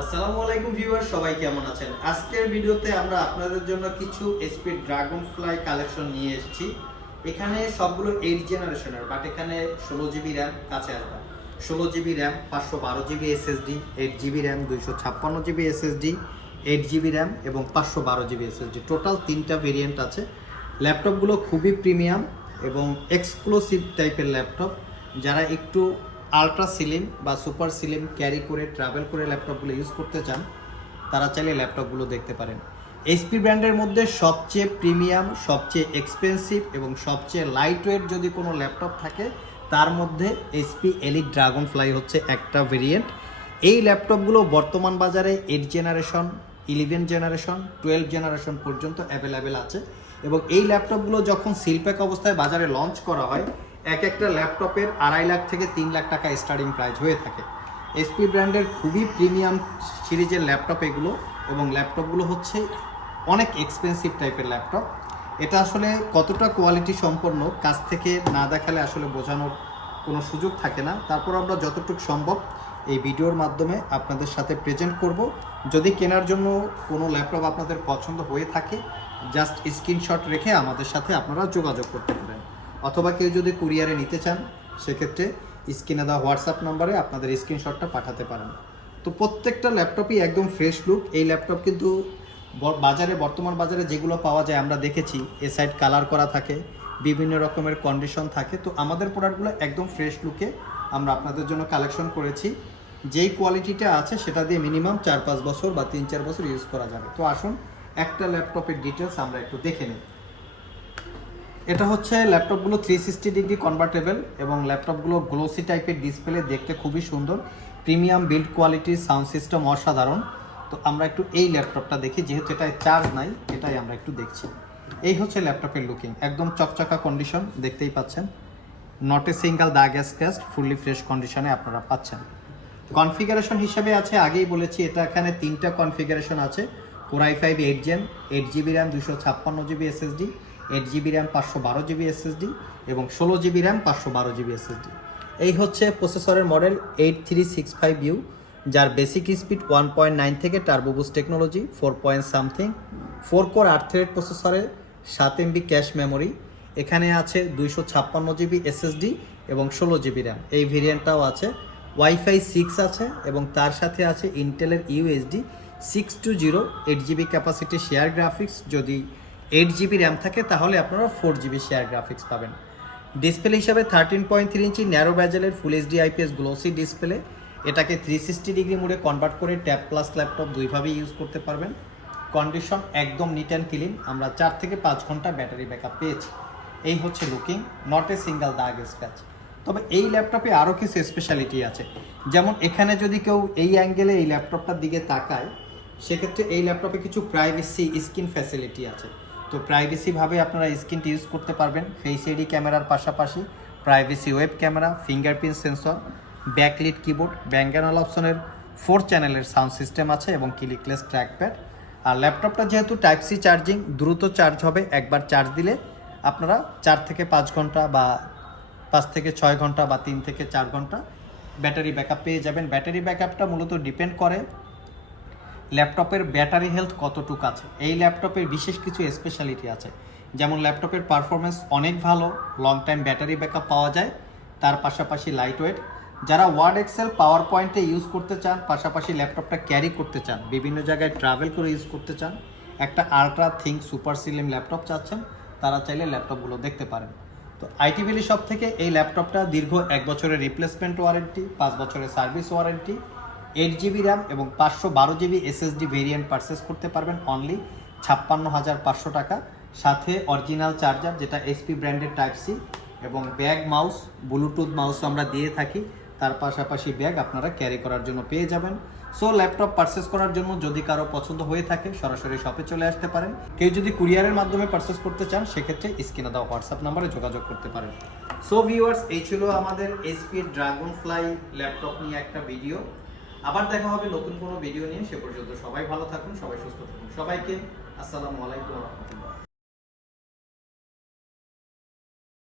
আসসালামু আলাইকুম ভিউয়ার, সবাই কেমন আছেন? আজকের ভিডিওতে আমরা আপনাদের জন্য কিছু এসপি ড্রাগন ফ্লাই কালেকশন নিয়ে এসেছি। এখানে সবগুলো 8 জেনারেশনের, বাট এখানে 16 জিবি র্যাম কাছে আসবে, 16 GB RAM, 512 GB SSD, 8 GB RAM, 256 GB SSD, 8 GB RAM এবং 512 জিবি এসএসডি, টোটাল 3টা ভেরিয়েন্ট আছে। ল্যাপটপগুলো খুবই প্রিমিয়াম এবং এক্সক্লুসিভ টাইপের ল্যাপটপ। যারা একটু আলট্রা সিলিম বা সুপার সিলিম ক্যারি করে ট্রাভেল করে ল্যাপটপগুলো ইউজ করতে চান, তারা চাইলে ল্যাপটপগুলো দেখতে পারেন। এইচপি ব্র্যান্ডের মধ্যে সবচেয়ে প্রিমিয়াম, সবচেয়ে এক্সপেন্সিভ এবং সবচেয়ে লাইট ওয়েট যদি কোনো ল্যাপটপ থাকে, তার মধ্যে এইচপি এলিট ড্রাগন ফ্লাই হচ্ছে একটা ভেরিয়েন্ট। এই ল্যাপটপগুলো বর্তমান বাজারে 8 জেনারেশন, 11 জেনারেশন, 12 জেনারেশন পর্যন্ত অ্যাভেলেবেল আছে। এবং এই ল্যাপটপগুলো যখন সিলপ্যাক অবস্থায় বাজারে লঞ্চ করা হয়, এক একটা ল্যাপটপের 2.5 লাখ থেকে 3 লাখ টাকা স্টার্টিং প্রাইস হয়ে থাকে। এইচপি ব্র্যান্ডের খুবই প্রিমিয়াম সিরিজের ল্যাপটপ এগুলো, এবং ল্যাপটপগুলো হচ্ছে অনেক এক্সপেন্সিভ টাইপের ল্যাপটপ। এটা আসলে কতটা কোয়ালিটি সম্পন্ন কাছ থেকে না দেখালে আসলে বোঝানোর কোনো সুযোগ থাকে না। তারপর আমরা যতটুকু সম্ভব এই ভিডিওর মাধ্যমে আপনাদের সাথে প্রেজেন্ট করব। যদি কেনার জন্য কোনো ল্যাপটপ আপনাদের পছন্দ হয়ে থাকে, জাস্ট স্ক্রিনশট রেখে আমাদের সাথে আপনারা যোগাযোগ করতে পারেন, অথবা কেউ যদি কুরিয়ারে নিতে চান সেক্ষেত্রে স্ক্রিনে দেওয়া হোয়াটসঅ্যাপ নাম্বারে আপনাদের স্ক্রিনশটটা পাঠাতে পারেন। তো প্রত্যেকটা ল্যাপটপই একদম ফ্রেশ লুক। এই ল্যাপটপ কিন্তু বর্তমান বাজারে যেগুলো পাওয়া যায় আমরা দেখেছি এ সাইড কালার করা থাকে, বিভিন্ন রকমের কন্ডিশন থাকে। তো আমাদের প্রোডাক্টগুলো একদম ফ্রেশ লুকে আমরা আপনাদের জন্য কালেকশন করেছি। যেই কোয়ালিটিটা আছে সেটা দিয়ে মিনিমাম 4-5 বছর বা 3-4 বছর ইউজ করা যাবে। তো আসুন একটা ল্যাপটপের ডিটেলস আমরা একটু দেখে নিই। এটা হচ্ছে ল্যাপটপগুলো 360 ডিগ্রি কনভার্টেবল, এবং ল্যাপটপগুলো গ্লোসি টাইপের ডিসপ্লে, দেখতে খুবই সুন্দর, premium build quality, sound system অসাধারণ। তো আমরা একটু এই ল্যাপটপটা দেখি, যেহেতু এটায় চার্জ নাই, এটাই আমরা একটু দেখছি। এই হচ্ছে ল্যাপটপের লুকিং, একদম চকচকা কন্ডিশন, দেখতেই পাচ্ছেন, নট এ সিঙ্গেল দাগ স্ক্র্যাচ, ফুললি ফ্রেশ কন্ডিশনে আপনারা পাচ্ছেন। কনফিগারেশন হিসাবে আছে, আগেই বলেছি, এটা এখানে 3টা কনফিগারেশন আছে। Core i5 8 gen, 8 GB RAM, 256 GB SSD, 8 GB RAM, 512 GB SSD এবং 16 জিবি র্যাম, 512 জিবি এসএসডি। এই হচ্ছে প্রসেসরের মডেল 8365U, যার বেসিক স্পিড 1.9 থেকে turbo boost technology 4 point something, 4 core 8 thread প্রসেসরে, 7 MB ক্যাশ মেমোরি, এখানে আছে 256 জিবি এসএসডি এবং 16 জিবি র্যাম। এই ভেরিয়েন্টটাও আছে। ওয়াইফাই 6 আছে এবং তার সাথে আছে ইন্টেলের UHD 620 8 GB capacity share graphics. যদি 8 জিবি র্যাম থাকে তাহলে আপনারা 4 জিবি শেয়ার গ্রাফিক্স পাবেন। ডিসপ্লে হিসাবে 13.3 ইঞ্চি ন্যারো ব্যাজেলের full HD IPS glossy display. এটাকে 360 ডিগ্রি মোডে কনভার্ট করে ট্যাব প্লাস ল্যাপটপ দুইভাবেই ইউজ করতে পারবেন। কন্ডিশন একদম নিট অ্যান্ড ক্লিন, আমরা 4 থেকে 5 ঘন্টা ব্যাটারি ব্যাকআপ পেয়েছি। এই হচ্ছে লুকিং, নট এ সিঙ্গেল দাগ স্ক্র্যাচ। তবে এই ল্যাপটপে আরও কিছু স্পেশালিটি আছে, যেমন এখানে যদি কেউ এই অ্যাঙ্গেলে এই ল্যাপটপটার দিকে তাকায়, সেক্ষেত্রে এই ল্যাপটপে কিছু প্রাইভেসি স্ক্রিন ফ্যাসিলিটি আছে। তো প্রাইভেসিভাবে আপনারা স্ক্রিনটি ইউজ করতে পারবেন। ফেস আইডি ক্যামেরার পাশাপাশি privacy web camera, fingerprint sensor, backlit keyboard, bank and all অপশনের 4 চ্যানেলের সাউন্ড সিস্টেম আছে এবং ক্লিকলেস ট্র্যাকপ্যাড। আর ল্যাপটপটা যেহেতু টাইপ সি চার্জিং, দ্রুত চার্জ হবে। একবার চার্জ দিলে আপনারা 4 থেকে 5 ঘন্টা বা 5 থেকে 6 ঘন্টা বা 3 থেকে 4 ঘন্টা ব্যাটারি ব্যাকআপ পেয়ে যাবেন। ব্যাটারি ব্যাকআপটা মূলত ডিপেন্ড করে ল্যাপটপের ব্যাটারি হেলথ কতটুকু আছে। এই ল্যাপটপের বিশেষ কিছু স্পেশালিটি আছে, যেমন ল্যাপটপের পারফরমেন্স অনেক ভালো, লং টাইম ব্যাটারি ব্যাকআপ পাওয়া যায়, তার পাশাপাশি লাইট ওয়েট। যারা ওয়ার্ড এক্সেল পাওয়ার পয়েন্টে ইউজ করতে চান, পাশাপাশি ল্যাপটপটা ক্যারি করতে চান, বিভিন্ন জায়গায় ট্রাভেল করে ইউজ করতে চান, একটা ultra think super slim laptop চাচ্ছেন, তারা চাইলে ল্যাপটপগুলো দেখতে পারেন। তো আইটি ভ্যালি শপ থেকে এই ল্যাপটপটা দীর্ঘ 1 বছরের রিপ্লেসমেন্ট ওয়ারেন্টি, 5 বছরের সার্ভিস ওয়ারেন্টি, 8 জিবি র্যাম এবং 512 জিবি এসএসডি ভেরিয়েন্ট পারচেস করতে পারবেন অনলি 56,500 টাকা। সাথে অরিজিনাল চার্জার, যেটা এইচপি ব্র্যান্ডের টাইপ সি, এবং ব্যাগ, মাউস, ব্লুটুথ মাউস আমরা দিয়ে থাকি, তার পাশাপাশি ব্যাগ আপনারা ক্যারি করার জন্য পেয়ে যাবেন। সো ল্যাপটপ পারচেস করার জন্য যদি কারো পছন্দ হয়ে থাকে, সরাসরি শপে চলে আসতে পারেন। কেউ যদি কুরিয়ারের মাধ্যমে পারচেস করতে চান, সেক্ষেত্রে স্ক্রিনে দেওয়া হোয়াটসঅ্যাপ নাম্বারে যোগাযোগ করতে পারেন। সো ভিউয়ার্স, এই ছিল আমাদের এইচপি ড্রাগন ফ্লাই ল্যাপটপ নিয়ে একটা ভিডিও। আবার দেখা হবে নতুন কোনো ভিডিও নিয়ে। সে পর্যন্ত সবাই ভালো থাকুন, সবাই সুস্থ থাকুন। সবাইকে আসসালামু আলাইকুম ওয়া রাহমাতুল্লাহ।